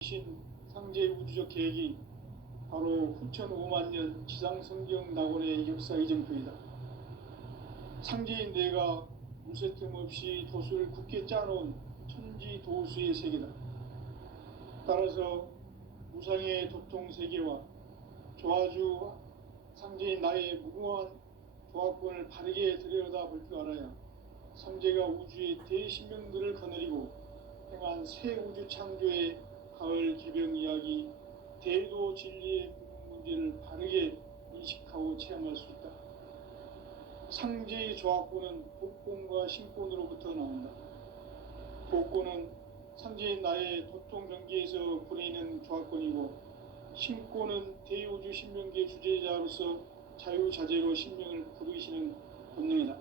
신 상제 우주적 계획이 바로 후천 5만 년 지상성경 낙원의 역사 이정표이다. 상제인 내가 무쇠틈 없이 도수를 굳게 짜놓은 천지 도수의 세계다. 따라서 무상의 도통 세계와 조화주 상제인 나의 무궁한 조합권을 바르게 들여다볼 줄 알아야 상제가 우주의 대신명들을 거느리고 행한 새 우주 창조의 가을 개병 이야기, 대도 진리의 문제를 바르게 인식하고 체험할 수 있다. 상제의 조합권은 복권과 신권으로부터 나온다. 복권은 상제인 나의 도통 경계에서 부리는 조합권이고, 신권은 대우주 신명계 주제자로서 자유자재로 신명을 부르시는 본능이다.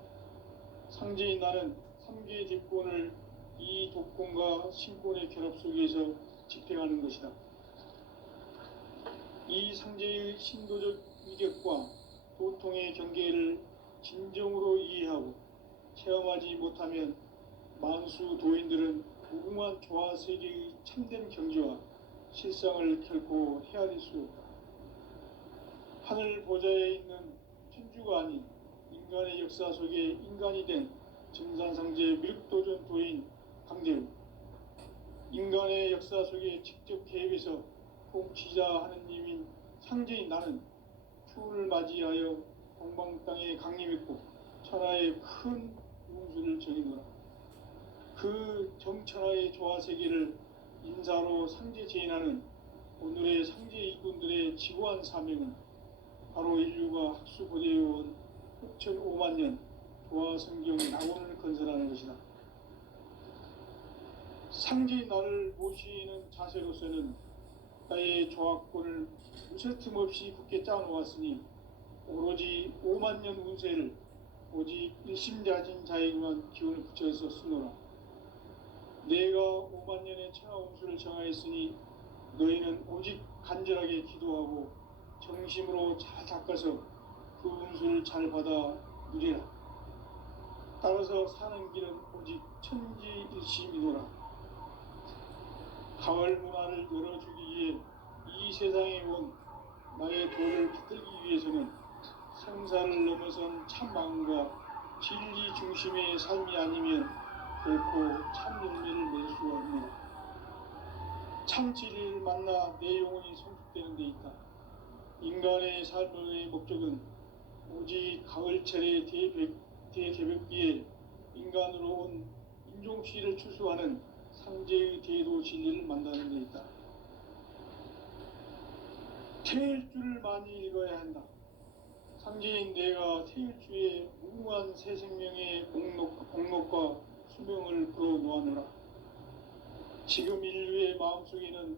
상제인 나는 3개의 뒷권을 이 독권과 신권의 결합 속에서 집행하는 것이다. 이 상제의 신도적 위격과 도통의 경계를 진정으로 이해하고 체험하지 못하면 만수 도인들은 무궁한 조화 세계의 참된 경지와 실상을 결코 헤아릴 수 없다. 하늘 보좌에 있는 천주가 아닌 인간의 역사 속에 인간이 된 증산상제 미륵도전 도인 강대우, 인간의 역사 속에 직접 개입해서 통치자 하느님인 상제인 나는 추운을 맞이하여 동방 땅에 강림했고 천하의 큰 운수를 정해놓으라. 그 정천하의 조화 세계를 인사로 상제 제인하는 오늘의 상제 일꾼들의 지고한 사명은 바로 인류가 학수고대해온 6,5만 년 조화 성경 낙원을 건설하는 것이다. 상제인 나를 모시는 자세로서는 나의 조합권을 무쇠틈 없이 굳게 짜놓았으니 오로지 5만 년 운세를 오직 일심자진 자에게만 기운을 붙여서 쓰노라. 내가 5만 년의 천하 운수를 정하였으니 너희는 오직 간절하게 기도하고 정심으로 잘 닦아서 그 운수를 잘 받아 누리라. 따라서 사는 길은 오직 천지일심이노라. 가을 문화를 열어주기 위해 이 세상에 온 나의 도를 받들기 위해서는 생사를 넘어선 참마음과 진리 중심의 삶이 아니면 결코 참 열매를 낼 수가 없노라. 참 진리를 만나 내 영혼이 성숙되는 데 있다. 인간의 삶의 목적은 오직 가을철의 대개벽기에 인간으로 온 인종씨를 추수하는 상제의 대도 진리를 만나는 데 있다. 태일주를 많이 읽어야 한다. 상제인 내가 태일주의 무궁한 새 생명의 공록과 수명을 불어놓아노라. 지금 인류의 마음속에는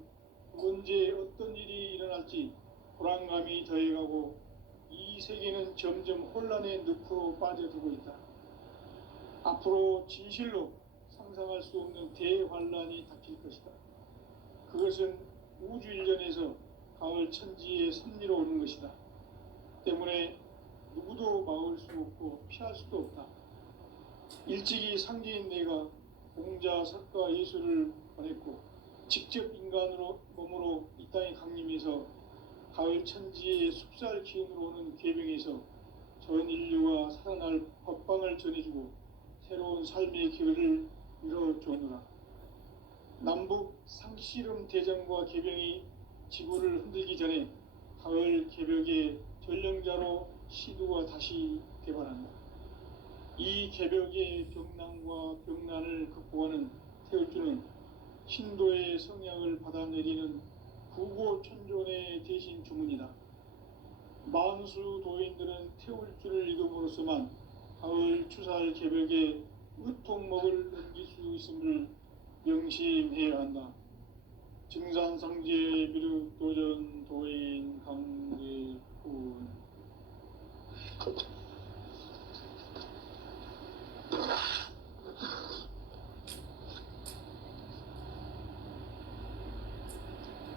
언제 어떤 일이 일어날지 불안감이 더해가고 이 세계는 점점 혼란의 늪으로 빠져들고 있다. 앞으로 진실로 상상할 수 없는 대환란이 닥칠 것이다. 그것은 우주 일전에서 가을 천지의 섭리로 오는 것이다. 때문에 누구도 막을 수 없고 피할 수도 없다. 일찍이 상제인 내가 공자, 석가, 예수를 보냈고 직접 인간으로 몸으로 이 땅에 강림해서 가을 천지의 숲살 기운으로 오는 계병에서 전 인류가 살아날 법방을 전해주고 새로운 삶의 기회를 이뤄주노라. 남북 상씨름 대전과 개병이 지구를 흔들기 전에 가을 개벽의 전령자로 시두가 다시 개발한다. 이 개벽의 병난과 병난을 극복하는 태울주는 신도의 성약을 받아내리는 구고천존의 대신 주문이다. 만수 도인들은 태울주를 읽음으로써만 가을 추살 개벽의 의통목을 넘길 수 있음을 명심해야 한다. 증산상제 미륵도전 도인 강대훈.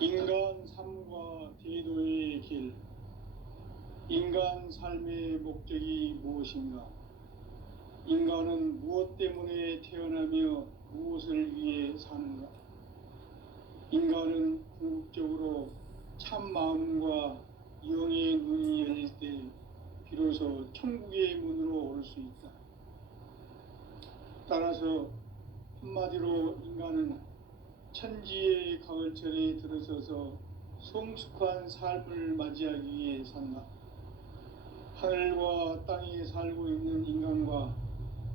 인간 삶과 대도의 길. 인간 삶의 목적이 무엇인가? 인간은 무엇 때문에 태어나며 무엇을 위해 사는가? 인간은 궁극적으로 참 마음과 영의 눈이 열릴 때 비로소 천국의 문으로 올 수 있다. 따라서 한마디로 인간은 천지의 가을철에 들어서서 성숙한 삶을 맞이하기 위해 산다. 하늘과 땅에 살고 있는 인간과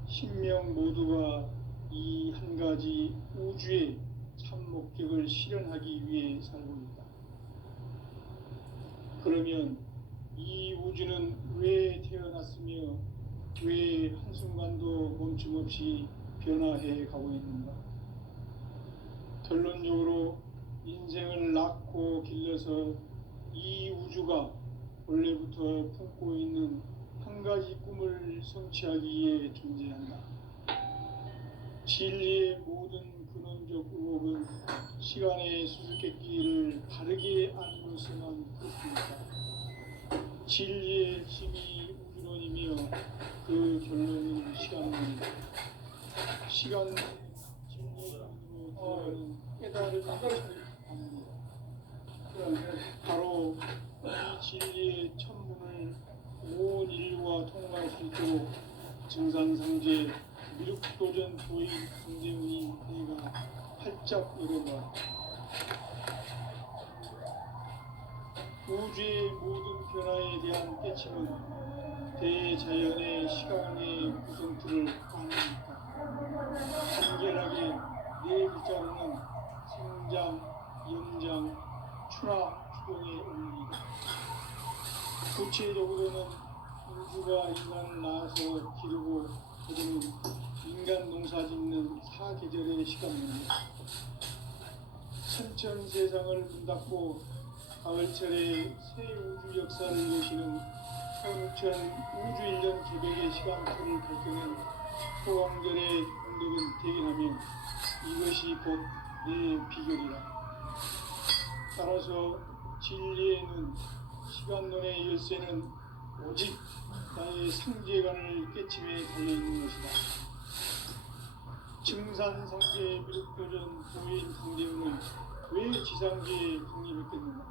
신명 모두가 이 한 가지 우주의 참 목적을 실현하기 위해 살고 있다. 그러면 이 우주는 왜 태어났으며 왜 한순간도 멈춤없이 변화해 가고 있는가? 결론적으로 인생을 낳고 길러서 이 우주가 원래부터 품고 있는 한 가지 꿈을 성취하기 위해 존재한다. 진리의 모든 근원적 의혹은 시간의 수수께끼를 바르게 아는 것에만 그렇습니다. 진리의 힘이 우주론이며 그 결론은 시간론이다. 시간은 진리의 눈으로 들어가는 깨달음이 합니다. 바로 이 진리의 천문을 온 인류가 통과할 수 있도록 증산상제 미륵도전 도인 강대훈이 내가 활짝 열어봐. 우주의 모든 변화에 대한 깨침은 대자연의 시간의 구성틀을 아닙니까? 간결하게 네 글자로는 생장, 영장, 추나 추동의 원리다. 구체적으로는 우주가 인간을 낳아서 기르고 거두는 인간 농사 짓는 사계절의 시간입니다. 천천 세상을 문 닫고 가을철에 새 우주 역사를 여시는 천천 우주 1년 개백의 시간표를 밝혀낸 소왕절의 공덕은 대견하며 이것이 곧 내 비결이다. 따라서 진리의 눈, 시간론의 열쇠는 오직 나의 상제관을 깨침에 달려있는 것이다. 증산상제 미륵도전 도인 강대훈은 왜 지상계에 강림했겠는가?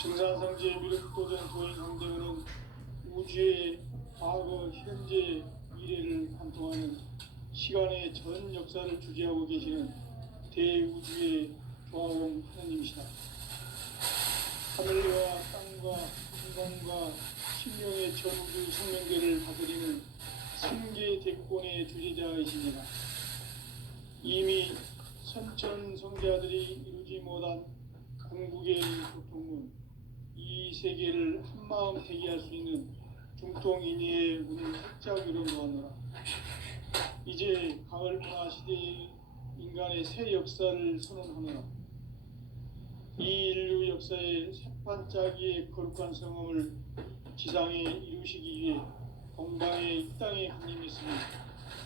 증산상제 미륵도전 도인 강대훈은 우주의 과거, 현재, 미래를 관통하는 시간의 전 역사를 주재하고 계시는 대우주의 조화원 하나님이시다. 하늘과 땅과 인간과 신령의 전우주 생명계를 다스리는 삼계 대권의 주제자이십니다. 이미 선천 성자들이 이루지 못한 궁극의 고통문, 이 세계를 한마음 대기할 수 있는 중통인의의 문을 활짝 열어놓았노라. 이제 가을 문화 시대의 인간의 새 역사를 선언하노라. 이 인류 역사의 새판짜기의 거룩한 성험을 지상에 이루시기 위해 동방의 이 땅에 강림했으니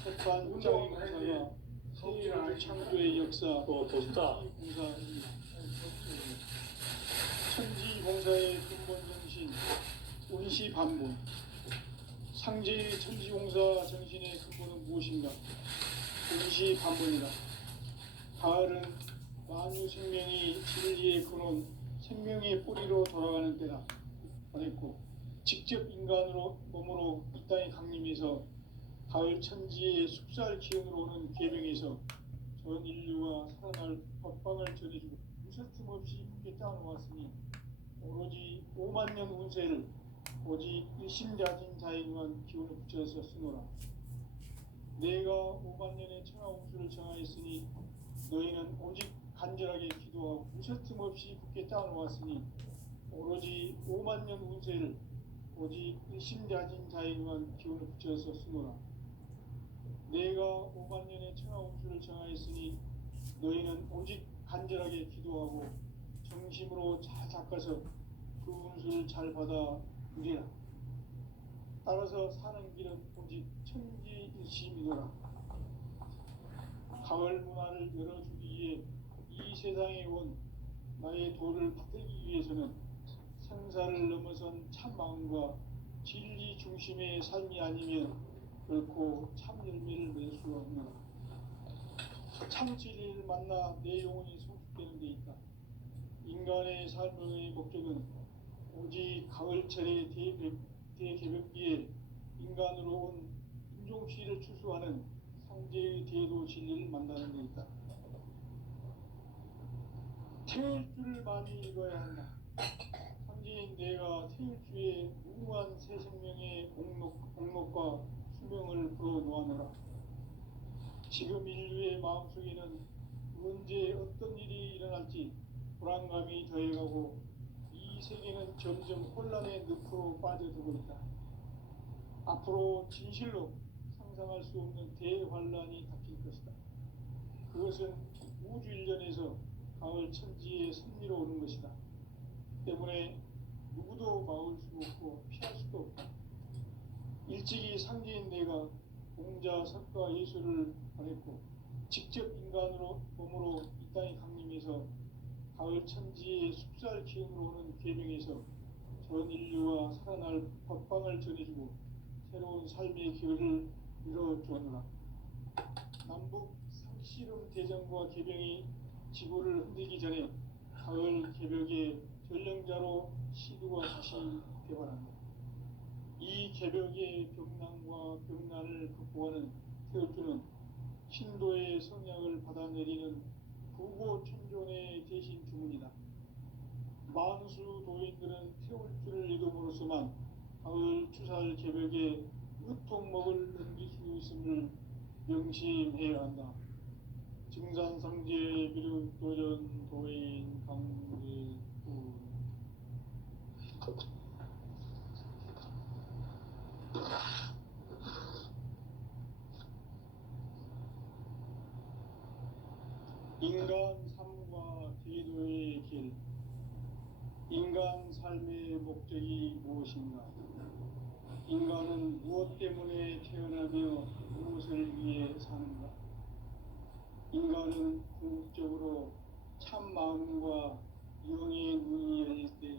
새판짜기 공사가 새 우주 창조의 역사 천지공사입니다. 천지공사의 근본 정신 운시반본. 상제의 천지공사 정신의 근본은 무엇인가? 운시반본이다. 가을은 만유 생명이 진리의 근원, 생명의 뿌리로 돌아가는 때다. 말했고, 직접 인간으로 몸으로 이 땅에 강림해서 가을 천지의 숙살 기운으로 오는 계명에서 전 인류가 살아날 법방을 전해주고 무설틈 없이 굳게 짜놓았으니 오로지 5만 년 운세를 오직 일심자진 자에게만 기운을 붙여서 쓰노라. 내가 5만 년의 천하홍수를 정하였으니 너희는 오직 간절하게 기도하고 무설틈 없이 굳게 짜놓았으니 오로지 5만 년 운세를 오직 일심자진 자에게만 기운을 붙여서 쓰노라. 내가 5만 년의 천하홍수를 정하였으니 너희는 오직 간절하게 기도하고 정심으로 잘 닦아서 그 운수를 잘 받아 누리라. 따라서 사는 길은 오직 천지일심이노라. 가을 문화를 열어주기 위해 이 세상에 온 나의 도를 받들기 위해서는 생사를 넘어선 참 마음과 진리 중심의 삶이 아니면 결코 참 열매를 낼 수 없노라. 참 진리를 만나 내 영혼이 인간의 삶의 목적은 오직 가을철의 대개벽기에 인간으로 온 인종시를 추수하는 상제의 대도 진리를 만나는 데 있다. 태울 줄을 많이 읽어야 한다. 상제인 내가 태울 주의 무궁한 새 생명의 공록과 수명을 불어놓아노라. 지금 인류의 마음속에는 언제 어떤 일이 일어날지 불안감이 더해가고 이 세계는 점점 혼란의 늪으로 빠져들고 있다. 앞으로 진실로 상상할 수 없는 대환란이 닥칠 것이다. 그것은 우주 일련에서 가을 천지의 섭리로 오는 것이다. 때문에 누구도 막을 수 없고 피할 수도 없다. 일찍이 상제인 내가 공자, 석가, 예수를 보냈고 직접 인간으로 몸으로 이 땅에 강림해서 가을 천지의 숲살 기운으로 오는 계명에서 전 인류와 살아날 법방을 전해주고 새로운 삶의 기회를 이뤄주었노라. 남북 상씨름 대전과 계병이 지구를 흔들기 전에 가을 개벽의 전령자로 시두가 다시 대발한다. 이 개벽의 병난과 병난을 극복하는 태울주는 신도의 성약을 받아내리는 부고천존의 대신 주문이다. 만수 도인들은 태울주를 읽음으로써만 가을 추살 개벽에 으통먹을 넘길 수 있음을 명심해야 한다. 증산상제 미륵도전 도인 강제구 인간 삶과 제도의 길. 인간 삶의 목적이 무엇인가? 인간은 무엇 때문에 태어나며 무엇을 위해 사는가? 인간은 궁극적으로 참 마음과 영의 눈이 열릴 때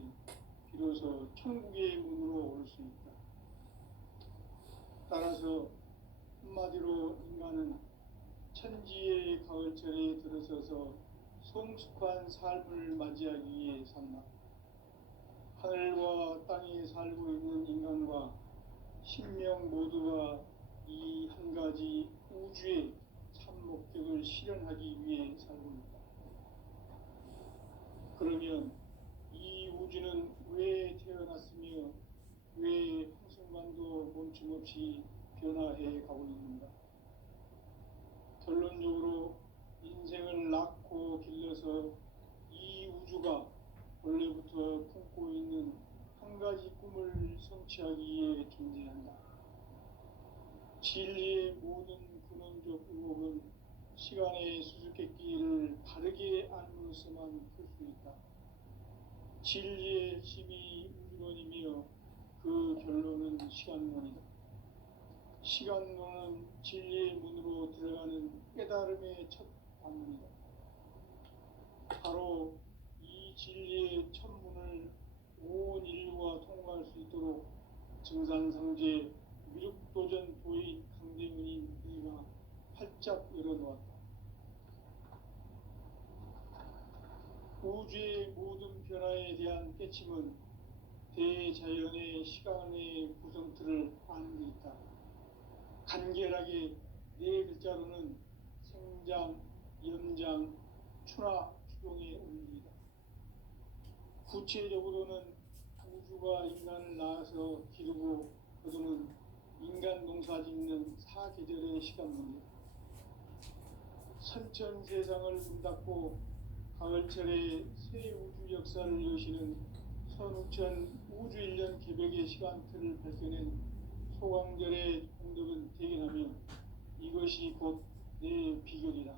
비로소 천국의 문으로 올 수 있다. 따라서 한마디로 인간은 천지의 가을철에 들어서서 성숙한 삶을 맞이하기 위해 산다. 하늘과 땅에 살고 있는 인간과 신명 모두가 이 한 가지 우주의 참 목적을 실현하기 위해 살고 있다. 그러면 이 우주는 왜 태어났으며 왜 한순간도 멈춤없이 변화해 가고 있는가? 결론적으로 인생을 낳고 길러서 이 우주가 원래부터 품고 있는 한 가지 꿈을 성취하기 위해 존재한다. 진리의 모든 근원적 의혹은 시간의 수수께끼를 바르게 알므로서만 풀 수 있다. 진리의 핵심이 우주론이며 그 결론은 시간론이다. 시간론은 진리의 문으로 들어가는 깨달음의 첫 방문이다. 바로 이 진리의 첫 문을 온 인류가 통과할 수 있도록 증산상제 미륵도전 도인 강대문인 이가 활짝 열어놓았다. 우주의 모든 변화에 대한 깨침은 대자연의 시간의 구성틀을 아는 데 있다. 간결하게 네 글자로는 생장, 연장, 추나 추동의 원리이다. 구체적으로는 우주가 인간을 낳아서 기르고 거두는 인간 농사 짓는 사계절의 시간론이다. 선천 세상을 문 닫고 가을철에 새 우주 역사를 여시는 선우천 우주일년 개벽의 시간틀을 밝혀낸 소강절의 공덕은 대견하며 이것이 곧 내 비결이다.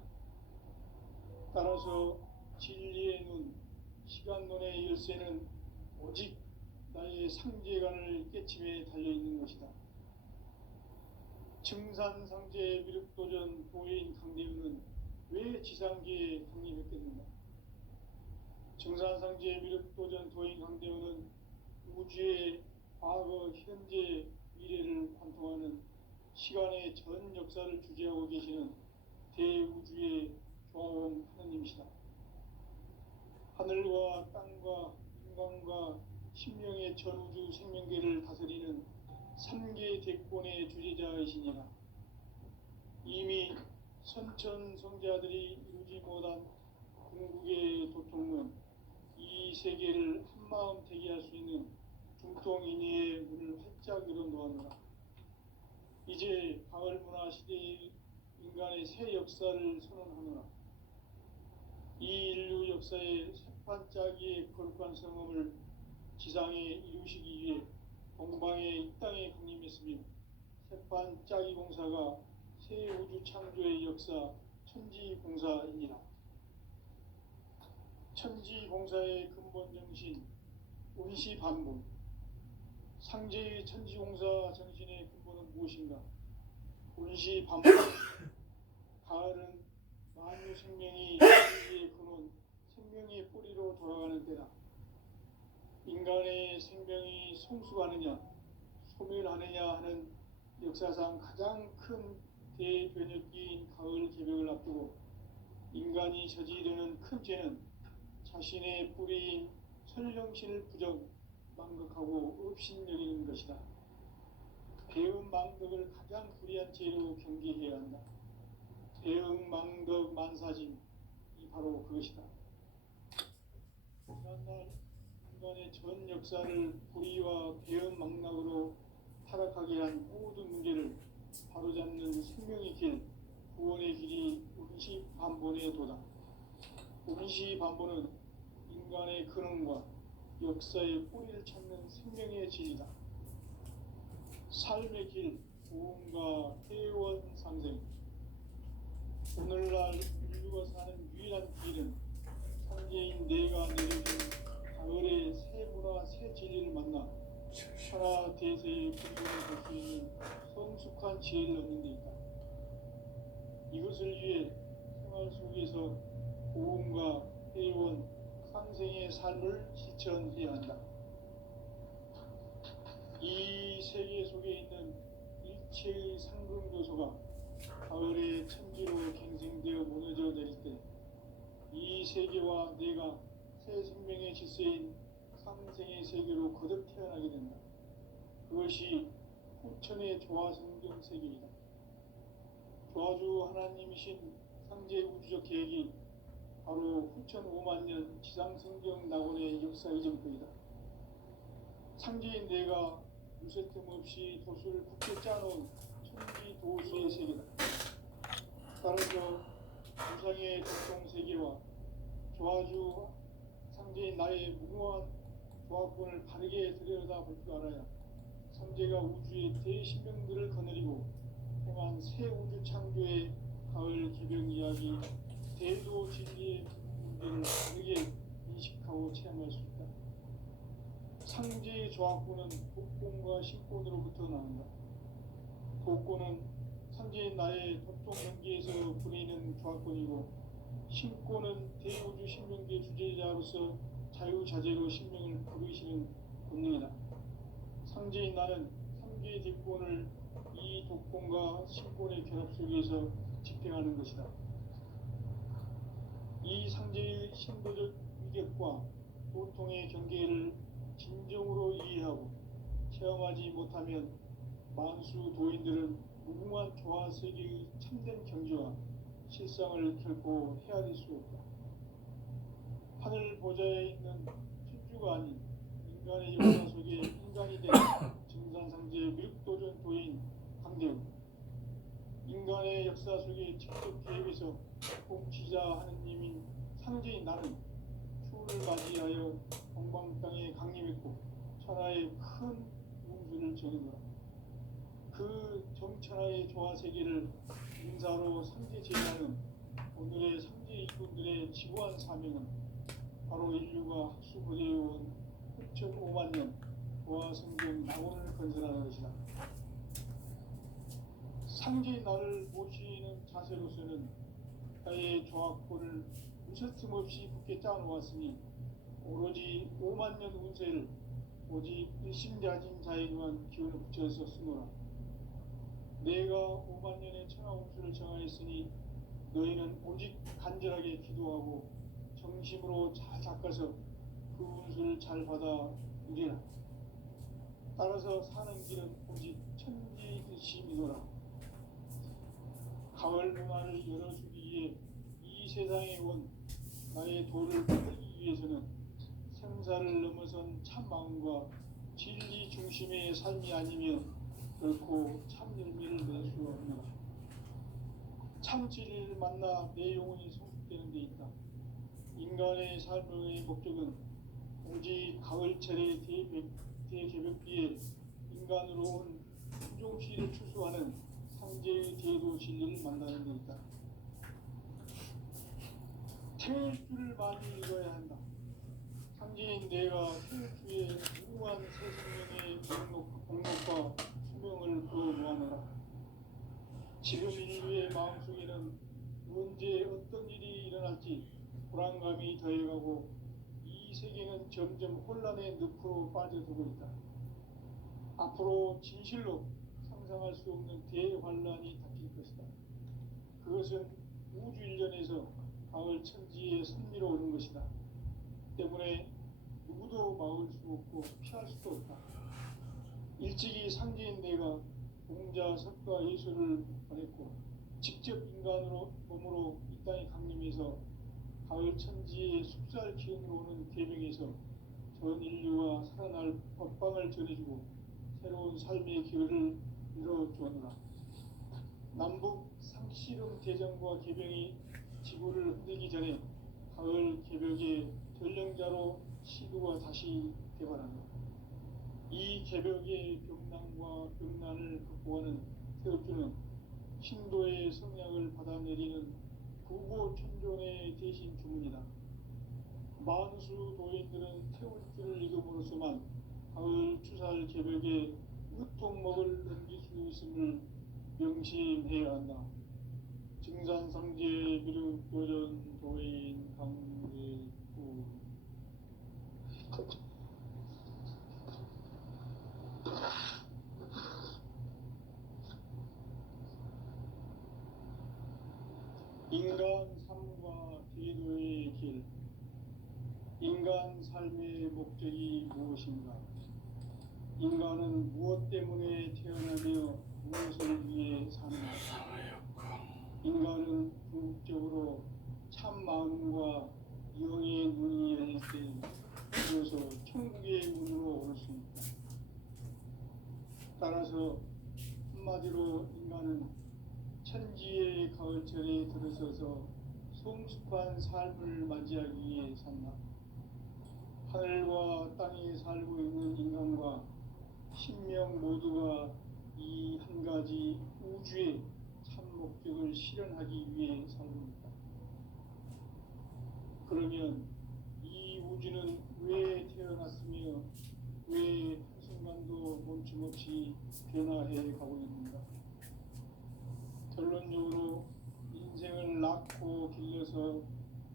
따라서 진리의 눈, 시간론의 열쇠는 오직 나의 상제관을 깨침에 달려있는 것이다. 증산상제 미륵도전 도인 강대윤은 왜 지상계에 강림했겠는가? 증산상제 미륵도전 도인 강대윤은 우주의 과거, 현재, 미래를 관통하는 시간의 전 역사를 주재하고 계시는 대우주의 조화원 하느님이시다. 하늘과 땅과 인간과 신명의 전우주 생명계를 다스리는 삼계 대권의 주재자이시니라. 이미 선천성자들이 이루지 못한 궁극의 도통은 이 세계를 한마음 되게 할 수 있는 중통인의의 문을 활짝 열어놓았노라. 이제 가을 문화 시대의 인간의 새 역사를 선언하노라. 이 인류 역사의 새판짜기의 거룩한 성음을 지상에 이루시기 위해 동방에 이 땅에 강림했으며 새판짜기 공사가 새 우주 창조의 역사 천지공사이니라. 천지공사의 근본 정신 운시반본. 상제의 천지공사 정신의 근본은 무엇인가? 운시반본. 가을은 만유 생명이 천지의 근원, 생명의 뿌리로 돌아가는 때다. 인간의 생명이 성숙하느냐, 소멸하느냐 하는 역사상 가장 큰 대변혁기인 가을 개벽을 앞두고 인간이 저지르는 큰 죄는 자신의 뿌리인 설령신을 부정, 망극하고 업신여기는 것이다. 배은망덕을 가장 불의한 죄로 경계해야 한다. 배은망덕 만사짐이 바로 그것이다. 지난날 인간의 전 역사를 불의와 배은망락으로 타락하게 한 모든 문제를 바로잡는 생명의 길, 구원의 길이 운시반본의 도다. 운시반본은 인간의 근원과 역사의 뿌리를 찾는 생명의 진이다. 삶의 길, 구원과 회원 상생. 오늘날 인류가 사는 유일한 길은 상제인 내가 내려준 가을의 새 문화, 새 진리를 만나 천하 대세의 분명을 볼 수 있는 성숙한 지혜를 얻는 데 있다. 이것을 위해 생활 속에서 고음과 회원, 상생의 삶을 실천해야 한다. 이 세계 속에 있는 일체의 상금교소가 가을의 천지로 갱생되어 무너져 내릴 때 이 세계와 내가 새 생명의 질서인 상생의 세계로 거듭 태어나게 된다. 그것이 후천의 조화성경 세계이다. 조화주 하나님이신 상제 우주적 계획이 바로 후천 5만 년 지상성경 낙원의 역사 이전부이다. 상제인 내가 무쇠 틈 없이 도수를 굳게 짜놓은 천지 도수의 세계다. 따라서 우상의 독종 세계와 조화주 상제인 나의 무궁한 조화권을 바르게 들여다볼 줄 알아야 상제가 우주의 대신명들을 거느리고 행한 새 우주 창조의 가을 개벽 이야기, 대도 진리의 문제를 바르게 인식하고 체험할 수 있다. 상제의 조화권은 독권과 신권으로부터 나온다. 독권은 상제인 나의 독종 연기에서 부리는 조화권이고, 신권은 대우주 신명계 주제자로서 자유자재로 신명을 부르시는 본능이다. 상제인 나는 3개의 뒷권을 이 독권과 신권의 결합 속에서 집행하는 것이다. 이 상제의 신도적 위력과 보통의 경계를 진정으로 이해하고 체험하지 못하면 만수 도인들은 무궁한 조화세계의 참된 경지와 실상을 결코 헤아릴 수 없다. 하늘 보좌에 있는 천주가 아닌 인간의 역사 속에 인간이 된 증산상제 밀도전 도인 강대우, 인간의 역사 속에 직접 개입해서 공치자 하느님인 상제인 나는 추후를 맞이하여 동방 땅에 강림했고 천하의 큰 운수를 전해노라. 그 정천하의 조화세계를 인사로 상제 제자는 오늘의 상제 일꾼들의 지구한 사명은 바로 인류가 학수부대해온 후천 5만 년 조화성경 낙원을 건설하는 것이다. 상제인 나를 모시는 자세로서는 나의 조화권을 무쇠 틈 없이 굳게 짜놓았으니 오로지 5만 년 운세를 오직 일심자진 자에게만 기운을 붙여서 쓰노라. 내가 5만 년의 천하 운수를 정하였으니 너희는 오직 간절하게 기도하고 정심으로 잘 닦아서 그 운수를 잘 받아 누리라. 따라서 사는 길은 오직 천지듯이 믿어라. 가을 문화를 열어주기 위해 이 세상에 온 나의 도를 받기 위해서는 생사를 넘어선 참 마음과 진리 중심의 삶이 아니면 결코 참 열매를 낼 수 없는 것이다. 참 진리를 만나 내 영혼이 성숙되는 데 있다. 인간의 삶의 목적은 오직 가을철의 대개벽비에 인간으로 온 품종씨를 추수하는 상제의 대도 진리를 만나는 데 있다. 태울 줄을 많이 읽어야 한다. 상제인 내가 태울 주에 무궁한 새 생명의 공력과 수명을 끌어모아내라. 지금 인류의 마음속에는 언제 어떤 일이 일어날지 불안감이 더해가고 이 세계는 점점 혼란의 늪으로 빠져들고 있다. 앞으로 진실로 상상할 수 없는 대환란이 닥칠 것이다. 그것은 우주 일련에서 가을 천지에 선미로 오는 것이다. 때문에 누구도 막을 수 없고 피할 수도 없다. 일찍이 상제인 내가 공자, 석가, 예수를 보냈고 직접 인간으로 몸으로 이 땅에 강림해서 가을 천지의 숲살 기운으로 오는 계명에서 전 인류와 살아날 법방을 전해주고 새로운 삶의 기회를 열어주었노라. 남북 상씨름 대전과 계병이 지구를 흔들기 전에 가을 개벽의 전령자로 시구가 다시 개발한다. 이 개벽의 병난과 병난을 극복하는 태엽주는 신도의 성약을 받아내리는 구고천존의 대신 주문이다. 만수 도인들은 태울주를 읽음으로써만 가을 추살 개벽에 으통먹을 넘길 수 있음을 명심해야 한다. 증산상제 비륵도전 도인 강대구. 인간 삶과 대도의 길. 인간 삶의 목적이 무엇인가? 인간은 무엇 때문에 태어나며 무엇을 위해 사는가? 인간은 궁극적으로 참 마음과 영의 눈이 열릴 때 비로소 천국의 문으로 오를 수 있다. 따라서 한마디로 인간은 천지의 가을철에 들어서서 성숙한 삶을 맞이하기 위해 산다. 하늘과 땅에 살고 있는 인간과 신명 모두가 이 한 가지 우주의 참 목적을 실현하기 위해 살고있다. 그러면 이 우주는 왜 태어났으며 왜 한순간도 멈춤없이 변화해 가고 있는가? 결론적으로 인생을 낳고 길러서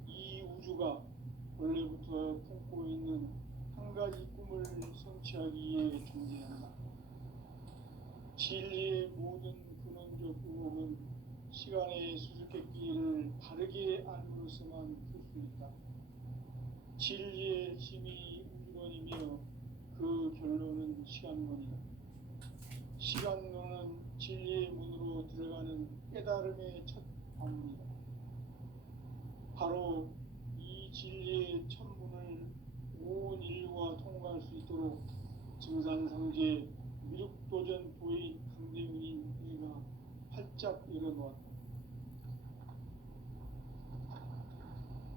이 우주가 원래부터 품고 있는 한 가지 꿈을 성취하기 위해 존재한다. 진리의 모든 근원적 의혹은 시간의 수수께끼를 바르게 알므로서만 풀 수 있다. 진리의 핵심이 우주론이며 그 결론은 시간론이다. 시간론은 진리의 문으로 들어가는 깨달음의 첫 방문이다. 바로 이 진리의 첫 문을 온 인류가 통과할 수 있도록 증산상제 미륵도전 도인 강대문인 우리가 활짝 열어놓았다.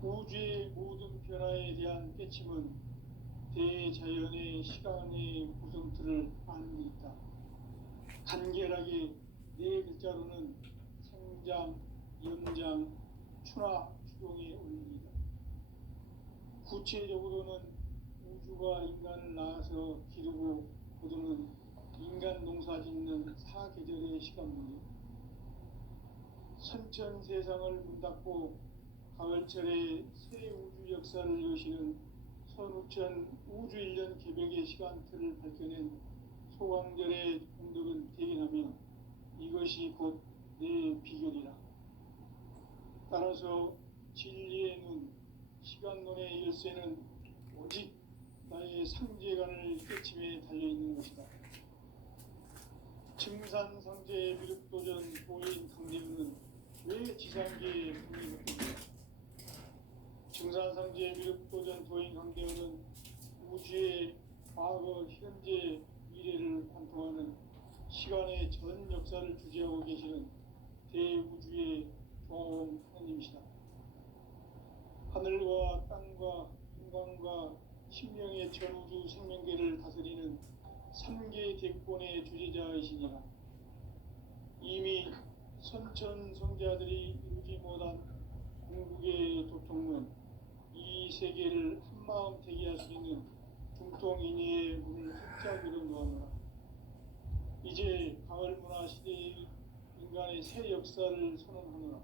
우주의 모든 변화에 대한 깨침은 대자연의 시간의 구성틀을 아는 데 있다. 간결하게 네 글자로는 생장, 연장, 추나 추동의 원리이다. 구체적으로는 우주가 인간을 낳아서 기르고 거두는 인간 농사 짓는 사계절의 시간문이다. 선천 세상을 문닫고 가을철에 새 우주 역사를 여시는 선우천 우주일년 개벽의 시간틀을 밝혀낸 소강절의 공덕은 대견하며 이것이 곧 내 비결이라. 따라서 진리의 눈, 시간론의 열쇠는 오직 나의 상제간을 깨침에 달려있는 것이다. 증산상제 미륵도전 도인 강대우는 왜 지상계에 분리했는가? 증산상제 미륵도전 도인 강대우는 우주의 과거, 현재, 미래를 관통하는 시간의 전 역사를 주재하고 계시는 대우주의 종합 하나님이시다. 하늘과 땅과 인간과 신명의 전우주 생명계를 다스리는 3개 대권의 주재자이시니라. 이미 선천성자들이 이루지 못한 궁극의 도통문, 이 세계를 한마음 되게 할 수 있는 중통인의의 문을 활짝 열어놓았노라. 이제 가을문화 시대의 인간의 새 역사를 선언하노라.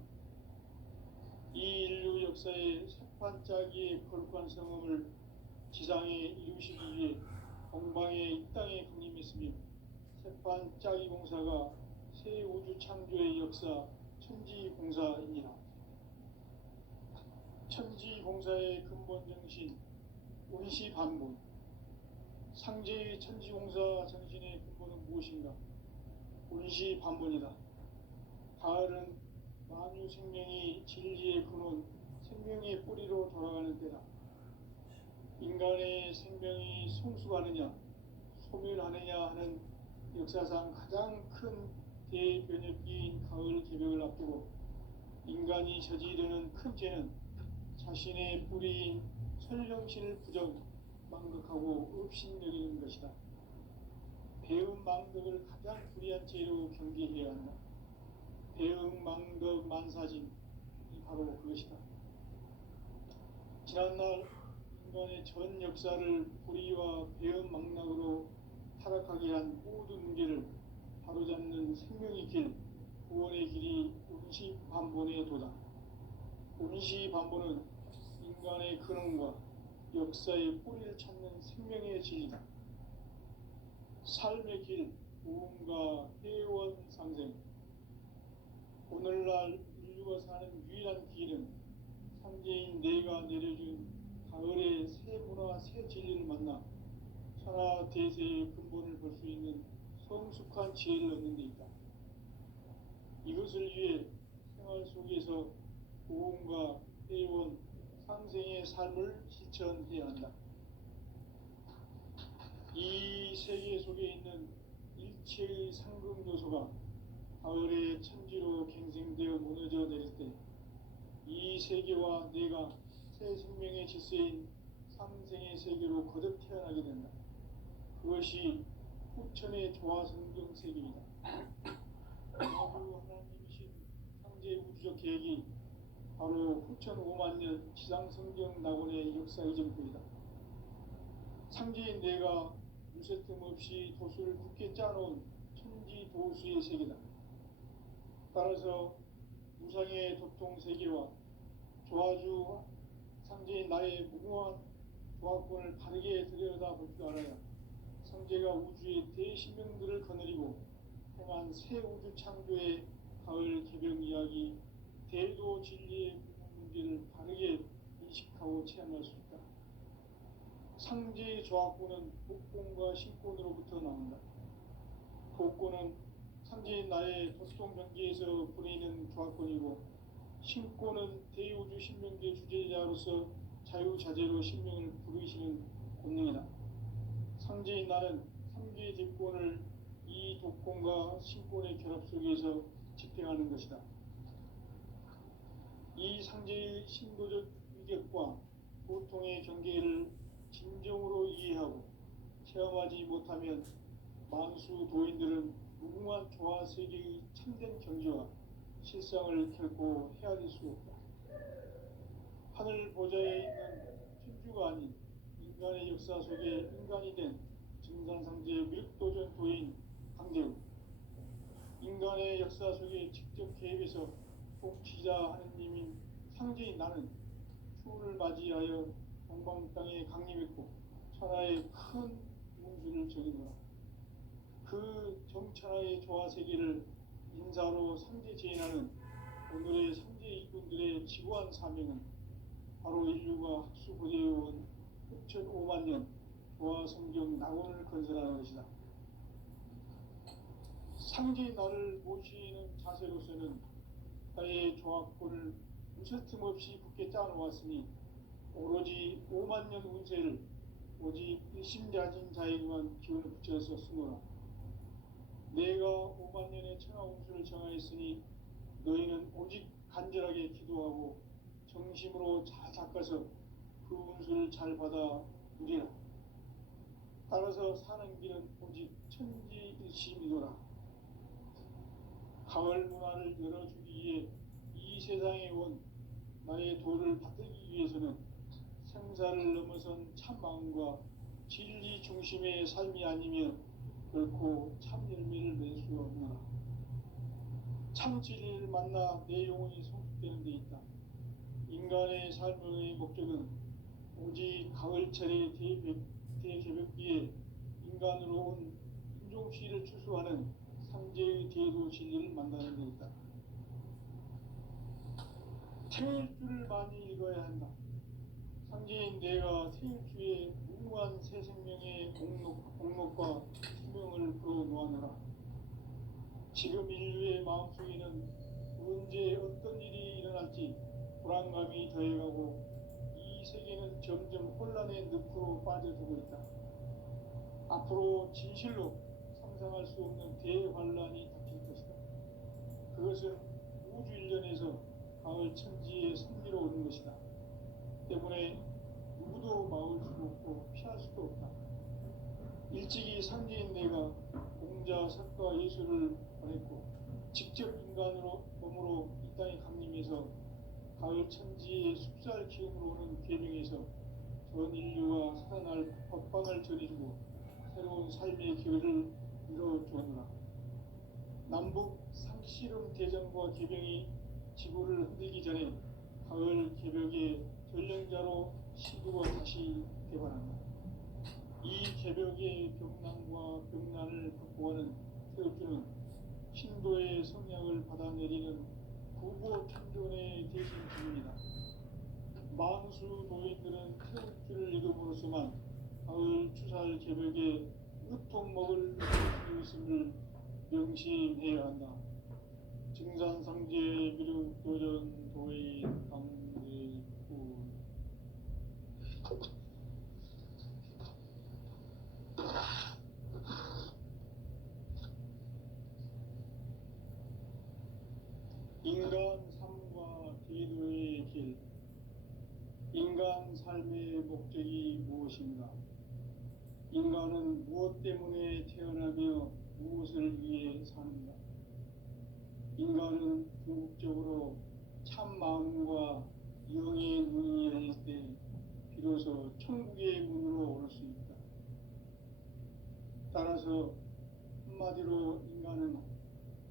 이 인류 역사의 새판짜기의 거룩한 성음을 지상에 이루시기 위해 동방에 이 땅에 강림했으며 새판짜기 공사가 새 우주 창조의 역사 천지공사이니라. 천지공사의 근본 정신 운시반본. 상제의 천지공사 정신의 근본은 무엇인가? 운시반본이다. 가을은 만유 생명이 진리의 근원, 생명의 뿌리로 돌아가는 때다. 인간의 생명이 성숙하느냐, 소멸하느냐 하는 역사상 가장 큰 대변혁기인 가을 개벽을 앞두고 인간이 저지르는 큰 죄는 자신의 뿌리인 설령신을 부정, 망극하고 업신여기는 것이다. 배음 망덕을 가장 불의한 죄로 경계해야 한다. 배음 망덕 만사짐이 바로 그것이다. 지난날 인간의 전 역사를 불의와 배음 망락으로 타락하게 한 모든 문제를 바로잡는 생명의 길, 구원의 길이 운시반본의 도다. 운시반본은 인간의 근원과 역사의 뿌리를 찾는 생명의 진리다. 삶의 길, 우음과 회원 상생. 오늘날 인류가 사는 유일한 길은 상제인 내가 내려준 가을의 새 문화, 새 진리를 만나 천하 대세의 근본을 볼 수 있는 성숙한 지혜를 얻는 데 있다. 이것을 위해 생활 속에서 우음과 회원, 상생의 삶을 실천해야 한다. 이 세계 속에 있는 일체의 상금 요소가 가을의 천지로 갱생되어 무너져 내릴 때 이 세계와 내가 새 생명의 질서인 상생의 세계로 거듭 태어나게 된다. 그것이 후천의 조화성경 세계이다. 아주 하나님이신 상제 우주적 계획이 바로 후천 5만 년 지상성경 낙원의 역사 이전부이다. 상제인 내가 무쇠뜸 없이 도수를 굳게 짜놓은 천지 도수의 세계다. 따라서 무상의 도통 세계와 조화주 상제인 나의 무궁한 조화권을 바르게 들여다볼 줄 알아야 상제가 우주의 대신명들을 거느리고 행한 새 우주 창조의 가을 개벽 이야기, 대도 진리의 문제를 바르게 인식하고 체험할 수 있다. 상제의 조화권은 복권과 신권으로부터 나온다. 복권은 상제인 나의 도수동 경계에서 보내는 조화권이고, 신권은 대우주 신명계 주제자로서 자유자재로 신명을 부르시는 권능이다. 상제인 나는 3개의 대권을 이 독권과 신권의 결합 속에서 집행하는 것이다. 이 상제의 신도적 위격과 고통의 경계를 진정으로 이해하고 체험하지 못하면 만수 도인들은 무궁한 조화 세계의 참된 경지와 실상을 결코 헤아릴 수 없다. 하늘 보좌에 있는 천주가 아닌 인간의 역사 속에 인간이 된 증산상제 미륵도전 도인 강대우. 인간의 역사 속에 직접 개입해서 통치자 하느님인 상제인 나는 추후를 맞이하여 동방 땅에 강림했고 천하의 큰 문수를 정의노라. 그 정천하의 조화 세계를 인사로 상제 제인하는 오늘의 상제 이군들의 지구한 사명은 바로 인류가 학수고대해온 6,500만 년 조화 성경 낙원을 건설하는 것이다. 상제의 나를 모시는 자세로서는 나의 조합권을 무설틈 없이 굳게 짜놓았으니 오로지 5만 년 운세를 오직 일심자진 자에게만 기운을 붙여서 쓰노라. 내가 5만 년의 천하 운수를 정하였으니 너희는 오직 간절하게 기도하고 정심으로 잘 닦아서 그 운수를 잘 받아 누리라. 따라서 사는 길은 오직 천지일심이노라. 가을 문화를 열어주기 위해 이 세상에 온 나의 도를 받들기 위해서는 생사를 넘어선 참 마음과 진리 중심의 삶이 아니면 결코 참 열매를 낼 수 없노라. 참 진리를 만나 내 영혼이 성숙되는 데 있다. 인간의 삶의 목적은 오직 가을철의 대개벽기에 인간으로 온 인종시를 추수하는 상제의 대도 진리를 만나는 데 있다. 태일주를 많이 읽어야 한다. 상제인 내가 태일주의 무궁한 새 생명의 공록과 수명을 불어놓아노라. 지금 인류의 마음속에는 언제 어떤 일이 일어날지 불안감이 더해가고 이 세계는 점점 혼란의 늪으로 빠져들고 있다. 앞으로 진실로 상상할 수 없는 대환란이 닥칠 것이다. 그것은 우주 일련에서 가을 천지에 승리로 오는 것이다. 때문에 누구도 막을 수 없고 피할 수도 없다. 일찍이 상제인 내가 공자, 석가, 예수를 보냈고 직접 인간으로 몸으로 이 땅에 강림해서 가을 천지의 숲살 기운으로 오는 계명에서 전 인류가 살아날 법방을 전해주고 새로운 삶의 기회를 이뤄주었노라. 남북 상씨름 대전과 계병이 지구를 흔들기 전에 가을 개벽의 전령자로 시구가 다시 개발한다. 이 개벽의 병난과 병난을 극복하는 태엽주는 신도의 성량을 받아내리는 부보 천존의 대신 주입니다. 만수 노인들은 태엽주를 읽음으로써만 가을 추살 개벽에 으통 먹을 것임을 명심해야 한다. 증산상제 미륵 도전 도의 강대구 인간 삶과 기도의 길. 인간 삶의 목적이 무엇인가? 인간은 무엇 때문에 태어나며 무엇을 위해 사는가? 인간은 궁극적으로 참 마음과 영의 눈이 열릴 때 비로소 천국의 문으로 올 수 있다. 따라서 한마디로 인간은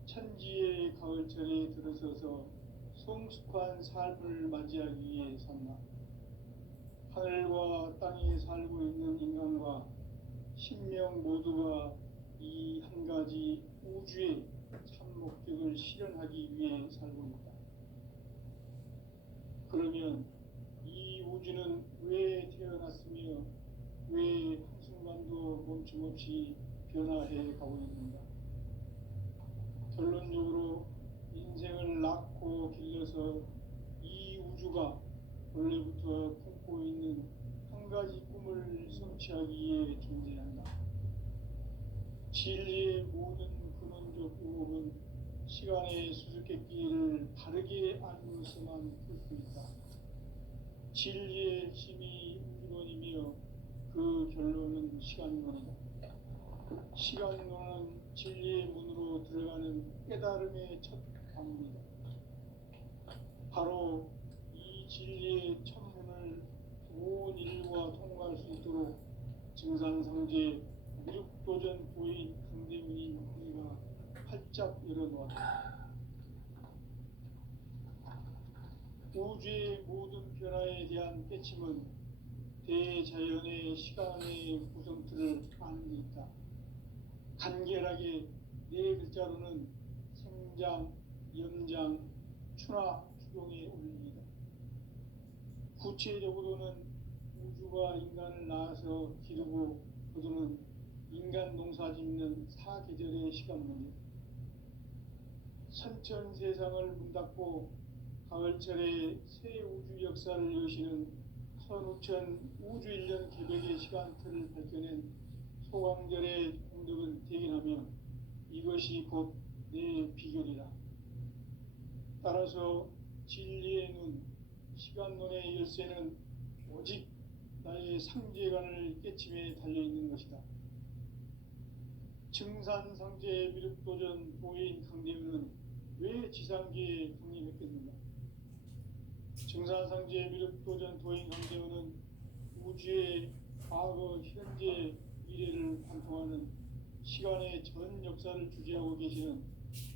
천지의 가을철에 들어서서 성숙한 삶을 맞이하기 위해 산다. 하늘과 땅에 살고 있는 인간과 신명 모두가 이 한 가지 우주의 참 목적을 실현하기 위해 살고 있다. 그러면 이 우주는 왜 태어났으며 왜 한순간도 멈춤없이 변화해 가고 있는가? 결론적으로 인생을 낳고 길러서 이 우주가 원래부터 품고 있는 한 가지 꿈을 성취하기 위해 존재한다. 진리의 모든 근원적 의혹은 시간의 수수께끼를 바르게 알고서만 풀 수 있다. 진리의 핵심이 우주론이며 그 결론은 시간론이다. 시간론은 진리의 문으로 들어가는 깨달음의 첫 방문이다. 바로 이 진리의 첫 문을 온 인류가 통과할 수 있도록 증산상제 미륵도전 부인 강대문인 우리가 활짝 열어놓았다. 우주의 모든 변화에 대한 깨침은 대자연의 시간의 구성틀을 아는 데 있다. 간결하게 네 글자로는 생장, 염장, 추나, 추동의 원리이다. 구체적으로는 우주가 인간을 낳아서 기르고 거두는 인간 농사 짓는 사계절의 시간 문제, 선천 세상을 문 닫고 가을철에 새 우주 역사를 여시는 선우천 우주일년 개벽의 시간틀을 밝혀낸 소강절의 공덕은 대견하며 이것이 곧 내 비결이라. 따라서 진리의 눈, 시간론의 열쇠는 오직 나의 상제관을 깨침에 달려있는 것이다. 증산상제 미륵도전 도인 강대우는 왜 지상계에 독립했겠는가? 증산상제 미륵도전 도인 강대우는 우주의 과거, 현재, 미래를 관통하는 시간의 전 역사를 주재하고 계시는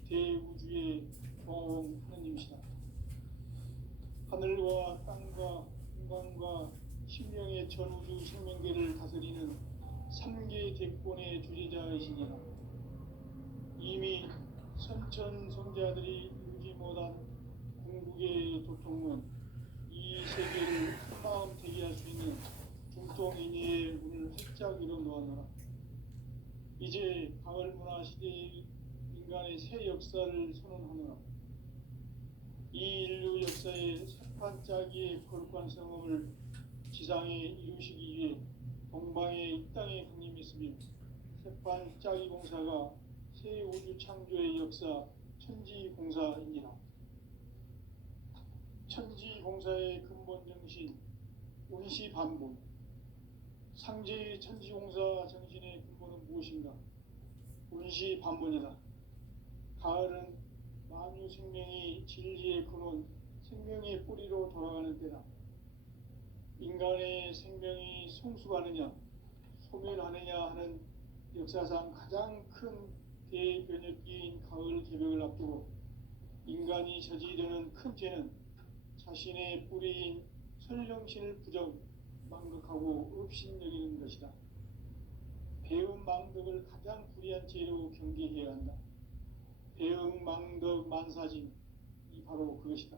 대우주의 종아홍 하느님이시다. 하늘과 땅과 인간과 신명의 전우주 생명계를 다스리는 3계 대권의 주재자이시니라. 이미 선천 성자들이 이루지 못한 궁극의 도통문, 이 세계를 한마음 대기할 수 있는 중통인의의 문을 활짝 열어 놓았노라. 이제 가을 문화 시대의 인간의 새 역사를 선언하노라. 이 인류 역사의 새판짜기의 거룩한 성험을 지상에 이루시기 위해 동방의 이 땅에 강림했으며 새판짜기 공사가 새 우주 창조의 역사 천지공사이니라. 천지공사의 근본 정신 운시반본, 상제의 천지공사 정신의 근본은 무엇인가? 운시반본이다. 가을은 만유 생명이 진리의 근원, 생명의 뿌리로 돌아가는 때다. 인간의 생명이 성숙하느냐, 소멸하느냐 하는 역사상 가장 큰 대변혁기인 가을 개벽을 앞두고 인간이 저지르는 큰 죄는 자신의 뿌리인 설령신을 부정, 망극하고 업신여기는 것이다. 배음 망덕을 가장 불의한 죄로 경계해야 한다. 배음 망덕 만사진, 이 바로 그것이다.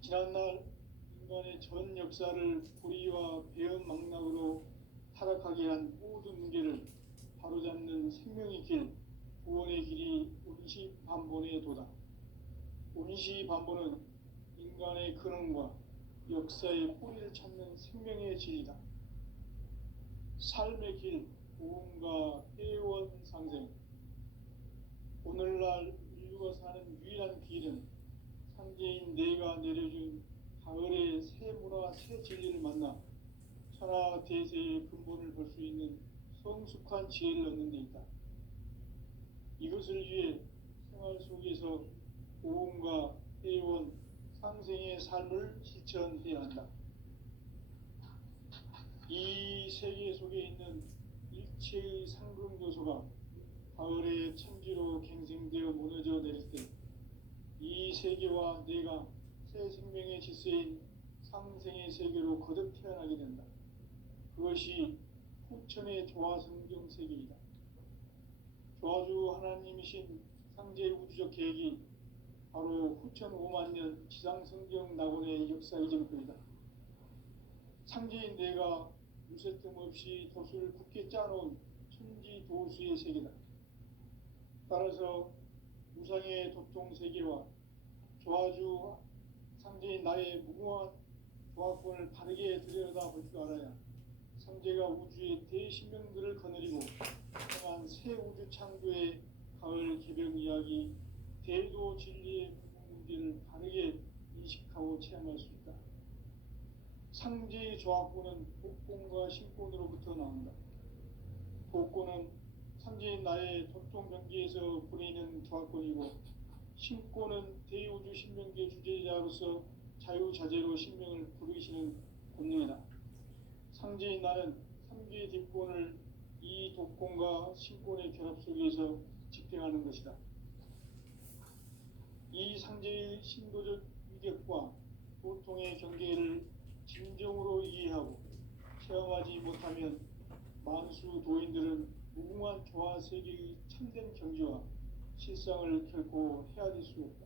지난날 인간의 전 역사를 불의와 배음 망락으로 타락하게 한 모든 문제를 바로잡는 생명의 길, 구원의 길이 운시반본의 도다. 운시반본은 인간의 근원과 역사의 뿌리를 찾는 생명의 진리다. 삶의 길, 구원과 회원 상생. 오늘날 인류가 사는 유일한 길은 상제인 내가 내려준 가을의 새 문화, 새 진리를 만나 천하 대세의 근본을 볼 수 있는 성숙한 지혜를 얻는 데 있다. 이것을 위해 생활 속에서 고음과 회원, 상생의 삶을 실천해야 한다. 이 세계 속에 있는 일체의 상금 요소가 가을의 천지로 갱생되어 무너져 내릴 때 이 세계와 내가 새 생명의 질서인 상생의 세계로 거듭 태어나게 된다. 그것이 후천의 조화성경 세계이다. 조화주 하나님이신 상제 우주적 계획이 바로 후천 5만년 지상성경 낙원의 역사의 정권이다. 상제인 내가 유세 틈 없이 도수를 굳게 짜놓은 천지도수의 세계다. 따라서 무상의 도통세계와 조화주 상제인 나의 무궁한 조화권을 바르게 들여다볼 줄 알아야 상제가 우주의 대신명들을 거느리고 향한 새 우주 창조의 가을 개벽 이야기, 대도 진리의 문제를 바르게 인식하고 체험할 수 있다. 상제의 조화권은 복권과 신권으로부터 나온다. 복권은 상제인 나의 도통경계에서 보내는 조화권이고, 신권은 대우주 신명계 주제자로서 자유자재로 신명을 부르시는 권능이다. 상제인 나는 3개의 뒷권을 이 독권과 신권의 결합 속에서 집행하는 것이다. 이 상제의 신도적 위격과 도통의 경계를 진정으로 이해하고 체험하지 못하면 만수 도인들은 무궁한 조화 세계의 참된 경지와 실상을 결코 헤아릴 수 없다.